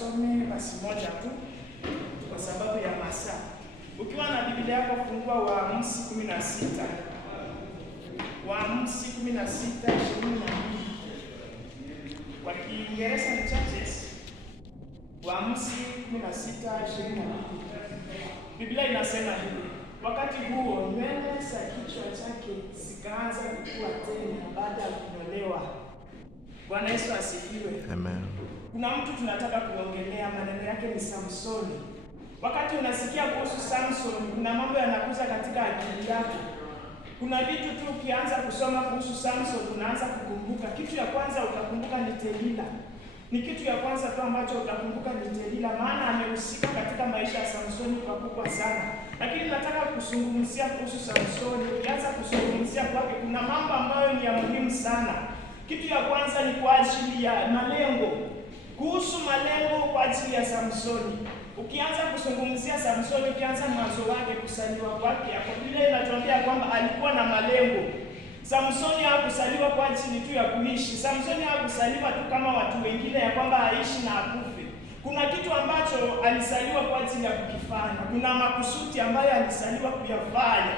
tusome basi moja tu kwa sababu ya masaa. Ukiwa na Biblia yako fungua Waamuzi 16. Waamuzi 16:22. Kwa Kiingereza ni Judges. Waamuzi 16:22. Biblia inasema hivi: wakati huo nywele za kichwa chake zikaanza kukua tena baada ya kunyolewa. Bwana Yesu asifiwe. Amen. Kuna mtu tunataka kuongelea, maneno yake ni Samsoni. Wakati unasikia kuhusu Samsoni, kuna mambo yanakuza katika akili yako. Kuna vitu tu ukianza kusoma kuhusu Samsoni unaanza kukumbuka. Kitu ya kwanza utakumbuka ni Delila. Ni kitu ya kwanza tu ambacho utakumbuka ni Delila, maana amehusika katika maisha ya Samsoni pakubwa sana. Lakini nataka kuzungumzia kuhusu Samsoni. Ukianza kuzungumzia kwake, kuna mambo ambayo ni ya muhimu sana. Kitu ya kwanza ni kwa ajili ya malengo. Kuhusu malengo kwa ajili ya Samsoni. Ukianza kuzungumzia Samsoni, ukianza mwanzo wake, kusaliwa kwake, hapo Biblia inatuambia kwamba alikuwa na malengo. Samsoni hakusaliwa kwa ajili tu ya kuishi. Samsoni hakusaliwa tu kama watu wengine ya kwamba aishi na akufe. Kuna kitu ambacho alisaliwa kwa ajili ya kukifanya. Kuna makusudi ambayo alisaliwa kuyafanya.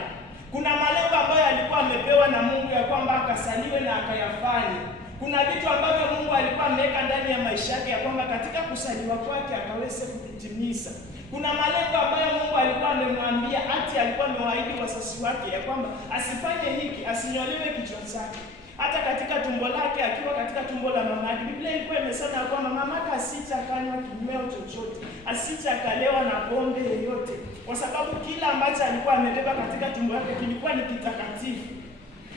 Kuna malengo ambayo alikuwa amepewa na Mungu ya kwamba akasaliwe na akayafanye. Kuna vitu ambavyo Mungu alikuwa ameweka ndani ya maisha yake ya kwamba katika kusaliwa kwake akaweze kuvitimiza. Kuna malengo ambayo Mungu alikuwa amemwambia, hata alikuwa amewaahidi wazazi wake ya kwamba asifanye hiki, asinyolewe kichwa chake. Hata katika tumbo lake, akiwa katika tumbo la mama yake, Biblia ilikuwa imesema kwamba mama yake asije akanywa kimeo chochote, asije akalewa na pombe yoyote, kwa sababu kila ambacho alikuwa amebeba katika tumbo lake kilikuwa ni kitakatifu.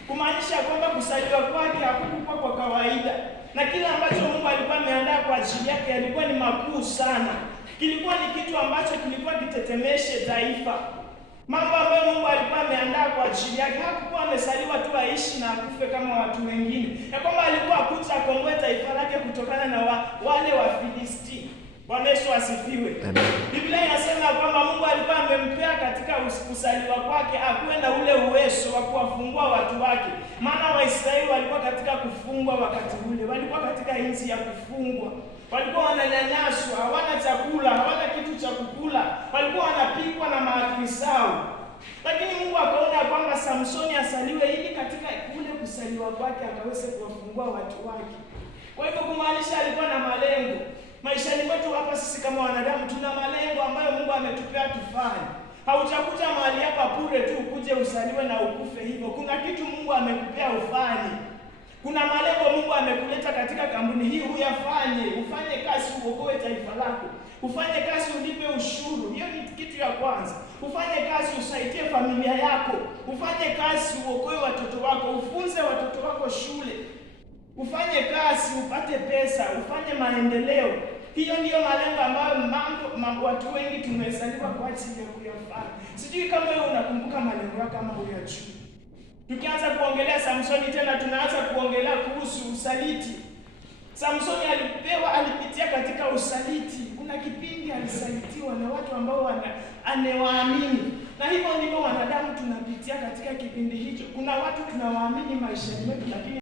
Kumaanisha kwamba kusaliwa kwake hakukuwa kwa kawaida, na kila ambacho Mungu alikuwa ameandaa kwa ajili yake yalikuwa ni makuu sana. Kilikuwa ni kitu ambacho kilikuwa kitetemeshe taifa. Mambo ambayo Mungu alikuwa ameandaa kwa ajili yake, hakukuwa amesaliwa tu aishi na akufe kama watu wengine, ya kwamba alikuwa akuja akomboe taifa lake kutokana na wale Wafilisti. Bwana Yesu asifiwe. Biblia inasema kwamba Mungu alikuwa amempea katika kusaliwa kwake akuwe na ule uwezo wa kuwafungua watu wake. Maana Waisraeli walikuwa katika kufungwa wakati ule. Walikuwa katika nchi ya kufungwa. Walikuwa wananyanyaswa, hawana chakula, hawana kitu cha kukula. Walikuwa wanapigwa na maadui zao. Lakini Mungu akaona kwamba Samsoni asaliwe ili katika kule kusaliwa kwake akaweze kuwafungua watu wake. Kwa hivyo kumaanisha alikuwa na malengo. Maishani mwetu hapa sisi kama wanadamu tuna malengo ambayo Mungu ametupea tufanye. Haujakuja mahali hapa bure tu ukuje usaliwe na ukufe hivyo. Kuna kitu Mungu amekupea ufanye. Kuna malengo Mungu amekuleta katika kampuni hii uyafanye. Ufanye kazi uokoe taifa lako. Ufanye kazi ulipe ushuru. Hiyo ni kitu ya kwanza. Ufanye kazi usaidie familia yako. Ufanye kazi uokoe watoto wako. Ufunze watoto wako shule. Ufanye kazi upate pesa, ufanye maendeleo. Hiyo ndiyo malengo ambayo watu wengi tumezaliwa kwa ajili ya kuyafanya. Sijui kama wewe unakumbuka malengo yako kama huyajui. Tukianza kuongelea Samsoni tena tunaanza kuongelea kuhusu usaliti. Samsoni alipitia katika usaliti. Kuna kipindi alisalitiwa na watu ambao anewaamini. Na hivyo ndivyo wanadamu tunapitia katika kipindi hicho. Kuna watu tunawaamini maishani mwetu lakini